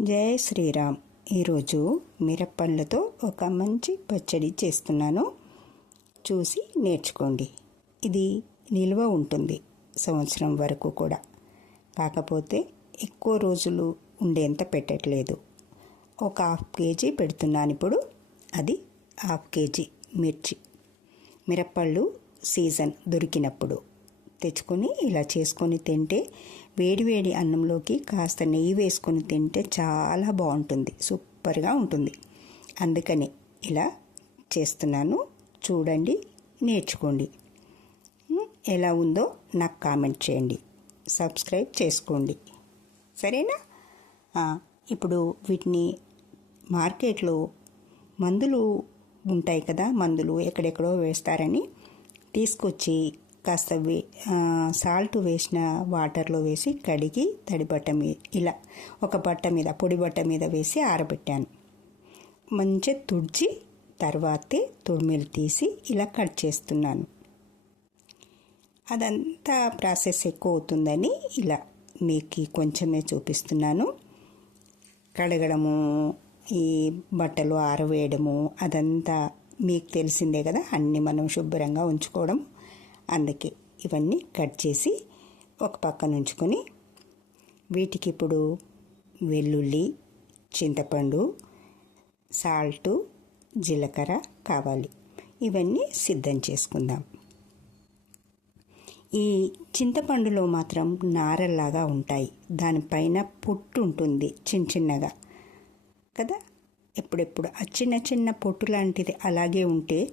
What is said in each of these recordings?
జై శ్రీరామ్. ఈరోజు మిరప్పళ్ళతో ఒక మంచి పచ్చడి చేస్తున్నాను. చూసి నేర్చుకోండి. ఇది నిల్వ ఉంటుంది సంవత్సరం వరకు కూడా. కాకపోతే ఎక్కువ రోజులు ఉండేంత పెట్టట్లేదు. ఒక హాఫ్ కేజీ పెడుతున్నాను ఇప్పుడు. అది హాఫ్ కేజీ మిర్చి. మిరప్పళ్ళు సీజన్ దొరికినప్పుడు. తెచ్చుకొని ఇలా చేసుకొని తింటే వేడివేడి అన్నంలోకి కాస్త నెయ్యి వేసుకొని తింటే చాలా బాగుంటుంది. సూపర్గా ఉంటుంది. అందుకని ఇలా చేస్తున్నాను. చూడండి నేర్చుకోండి. ఎలా ఉందో నాకు కామెంట్ చేయండి. సబ్స్క్రైబ్ చేసుకోండి. సరేనా? ఇప్పుడు వీటిని మార్కెట్లో మందులు ఉంటాయి కదా మందులు ఎక్కడెక్కడో వేస్తారని తీసుకొచ్చి కాస్త వే సాల్ట్ వేసిన వాటర్లో వేసి కడిగి తడి బట్ట మీద ఇలా ఒక బట్ట మీద పొడి బట్ట మీద వేసి ఆరబెట్టాను. మంచిగా తుడిచి తర్వాతే తుడిమిలు తీసి ఇలా కట్ చేస్తున్నాను. అదంతా ప్రాసెస్ ఎక్కువ అవుతుందని ఇలా మీకు కొంచెమే చూపిస్తున్నాను. కడగడము ఈ బట్టలు ఆరవేయడము అదంతా మీకు తెలిసిందే కదా అన్నీ మనం శుభ్రంగా ఉంచుకోవడం. అందుకే ఇవన్నీ కట్ చేసి ఒక పక్కన ఉంచుకొని వీటికి ఇప్పుడు వెల్లుల్లి చింతపండు సాల్టు జీలకర్ర కావాలి. ఇవన్నీ సిద్ధం చేసుకుందాం. ఈ చింతపండులో మాత్రం నారల్లాగా ఉంటాయి. దానిపైన పొట్టు ఉంటుంది చిన్న చిన్నగా. కదా? ఎప్పుడెప్పుడు ఆ చిన్న చిన్న పొట్టు లాంటిది అలాగే ఉంటే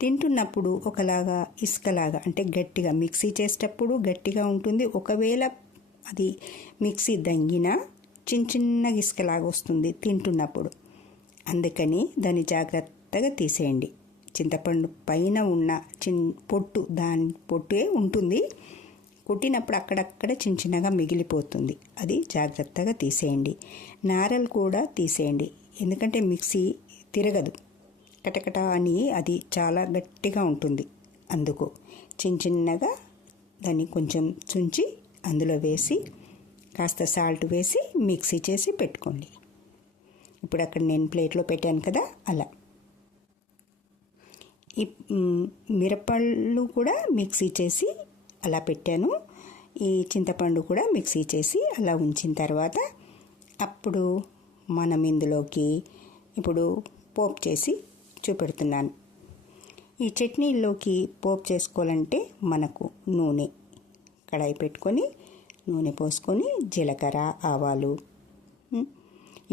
తింటున్నప్పుడు ఒకలాగా ఇసుకలాగా అంటే గట్టిగా మిక్సీ చేసేటప్పుడు గట్టిగా ఉంటుంది. ఒకవేళ అది మిక్సీ దంగినా చిన్న చిన్నగా ఇసుకలాగా వస్తుంది తింటున్నప్పుడు. అందుకని దాన్ని జాగ్రత్తగా తీసేయండి. చింతపండు పైన ఉన్న చిన్ పొట్టు దాని పొట్టే ఉంటుంది. కుట్టినప్పుడు అక్కడక్కడ చిన్న చిన్నగా మిగిలిపోతుంది. అది జాగ్రత్తగా తీసేయండి. నారలు కూడా తీసేయండి. ఎందుకంటే మిక్సీ తిరగదు. కటకట అని అది చాలా గట్టిగా ఉంటుంది అందుకు చిన్న చిన్నగా దాన్ని కొంచెం చుంచి అందులో వేసి కాస్త సాల్ట్ వేసి మిక్సీ చేసి పెట్టుకోండి ఇప్పుడు అక్కడ నేను ప్లేట్లో పెట్టాను కదా అలా ఈ మిరపళ్ళు కూడా మిక్సీ చేసి అలా పెట్టాను ఈ చింతపండు కూడా మిక్సీ చేసి అలా ఉంచిన తర్వాత అప్పుడు మనం ఇందులోకి ఇప్పుడు పోపు చేసి చూపెడుతున్నాను. ఈ చట్నీల్లోకి పోపు చేసుకోవాలంటే మనకు నూనె. కడాయి పెట్టుకొని నూనె పోసుకొని జీలకర్ర ఆవాలు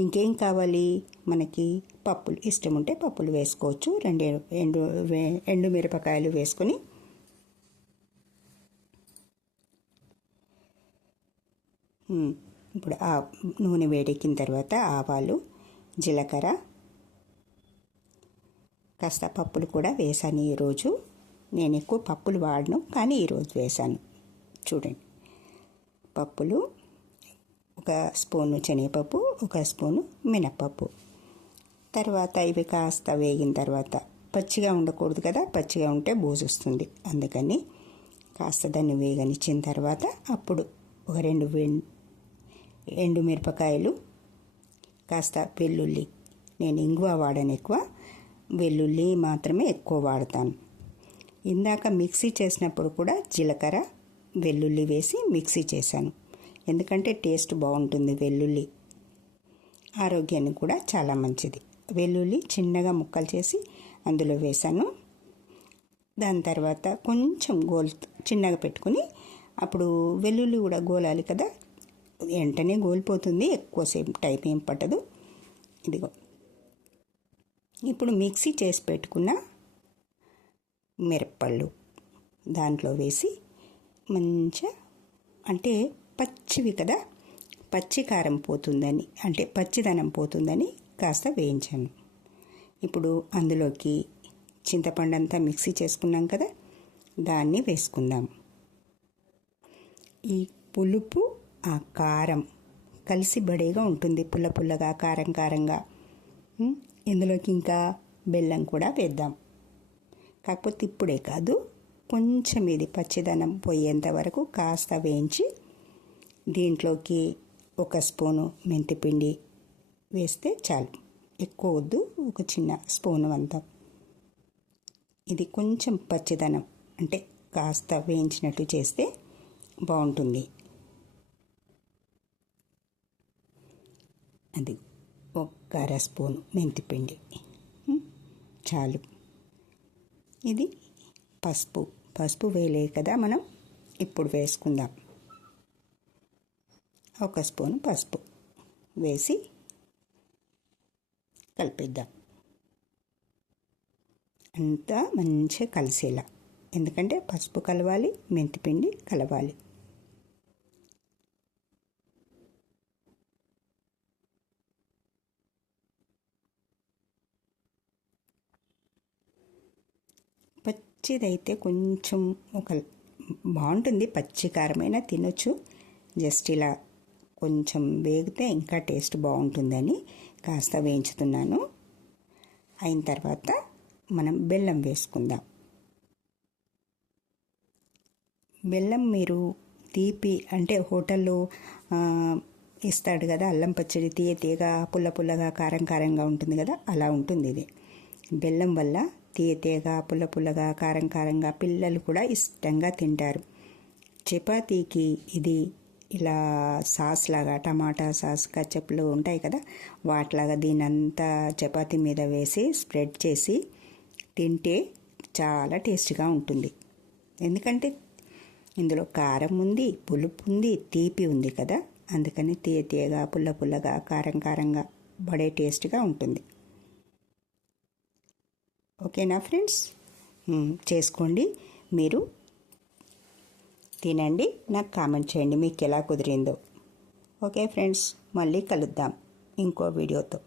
ఇంకేం కావాలి? మనకి పప్పులు ఇష్టం ఉంటే పప్పులు వేసుకోవచ్చు. రెండు ఎండు ఎండు మిరపకాయలు వేసుకొని ఇప్పుడు ఆ నూనె వేడెక్కిన తర్వాత ఆవాలు జీలకర్ర కాస్త పప్పులు కూడా వేశాను ఈరోజు. నేను ఎక్కువ పప్పులు వాడను కానీ ఈరోజు వేశాను. చూడండి. పప్పులు ఒక స్పూను శనగపప్పు ఒక స్పూను మినప్పప్పు. తర్వాత ఇవి కాస్త వేగిన తర్వాత పచ్చిగా ఉండకూడదు కదా పచ్చిగా ఉంటే బోజొస్తుంది అందుకని కాస్త దాన్ని వేగనిచ్చిన తర్వాత అప్పుడు ఒక రెండు ఎండు మిరపకాయలు కాస్త వెల్లుల్లి. నేను ఇంగువ వాడను ఎక్కువ. వెల్లుల్లి మాత్రమే ఎక్కువ వాడతాను. ఇందాక మిక్సీ చేసినప్పుడు కూడా జీలకర్ర వెల్లుల్లి వేసి మిక్సీ చేశాను. ఎందుకంటే టేస్ట్ బాగుంటుంది వెల్లుల్లి. ఆరోగ్యానికి కూడా చాలా మంచిది. వెల్లుల్లి చిన్నగా ముక్కలు చేసి అందులో వేశాను. దాని తర్వాత కొంచెం గోల్ చిన్నగా పెట్టుకుని అప్పుడు వెల్లుల్లి కూడా గోలాలి కదా వెంటనే గోలిపోతుంది ఎక్కువసేపు టైం ఏం పట్టదు. ఇదిగో. ఇప్పుడు మిక్సీ చేసి పెట్టుకున్న మిరప్పళ్ళు దాంట్లో వేసి మంచిగా అంటే పచ్చివి కదా పచ్చి కారం పోతుందని అంటే పచ్చిదనం పోతుందని కాస్త వేయించాను. ఇప్పుడు అందులోకి చింతపండు అంతా మిక్సీ చేసుకున్నాం కదా దాన్ని వేసుకుందాం. ఈ పులుపు ఆ కారం కలిసి బడేగా ఉంటుంది పుల్ల పుల్లగా కారం కారంగా. ఇందులోకి ఇంకా బెల్లం కూడా వేద్దాం. కాకపోతే ఇప్పుడే కాదు కొంచెం ఇది పచ్చిదనం పోయేంత వరకు కాస్త వేయించి దీంట్లోకి ఒక స్పూను మెంతిపిండి వేస్తే చాలు. ఎక్కువ వద్దు ఒక చిన్న స్పూను అంతా. ఇది కొంచెం పచ్చిదనం అంటే కాస్త వేయించినట్టు చేస్తే బాగుంటుంది. అది ఒక అర స్పూను మెంతిపిండి. చాలు. ఇది పసుపు. పసుపు వేలే కదా మనం ఇప్పుడు వేసుకుందాం. ఒక స్పూను పసుపు వేసి కలిపిద్దాం. అంతా మంచిగా కలిసేలా. ఎందుకంటే పసుపు కలవాలి మెంతిపిండి కలవాలి. పచ్చిదైతే కొంచెం ఒక బాగుంటుంది పచ్చికారమైన తినొచ్చు. జస్ట్ ఇలా కొంచెం వేగితే ఇంకా టేస్ట్ బాగుంటుందని కాస్త వేయించుతున్నాను. అయిన తర్వాత మనం బెల్లం వేసుకుందాం. బెల్లం మీరు తీపి అంటే హోటల్లో ఇస్తాడు కదా అల్లం పచ్చడి తీయ తీయగా పుల్ల పుల్లగా కారం కారంగా ఉంటుంది కదా అలా ఉంటుంది ఇది. బెల్లం వల్ల తీయ తీయగా పుల్ల పుల్లగా కారం కారంగా పిల్లలు కూడా ఇష్టంగా తింటారు. చపాతీకి ఇది ఇలా సాస్ లాగా టమాటా సాస్ కచ్చప్లు ఉంటాయి కదా వాటిలాగా దీనంతా చపాతీ మీద వేసి స్ప్రెడ్ చేసి తింటే చాలా టేస్ట్గా ఉంటుంది. ఎందుకంటే ఇందులో కారం ఉంది పులుపు ఉంది తీపి ఉంది కదా అందుకని తీయ తీయగా పుల్ల పుల్లగా కారం కారంగా పడే టేస్ట్గా ఉంటుంది. ఓకేనా ఫ్రెండ్స్? చేసుకోండి. మీరు తినండి నాకు కామెంట్ చేయండి మీకు ఎలా కుదిరిందో. ఓకే ఫ్రెండ్స్ మళ్ళీ కలుద్దాం ఇంకో వీడియోతో.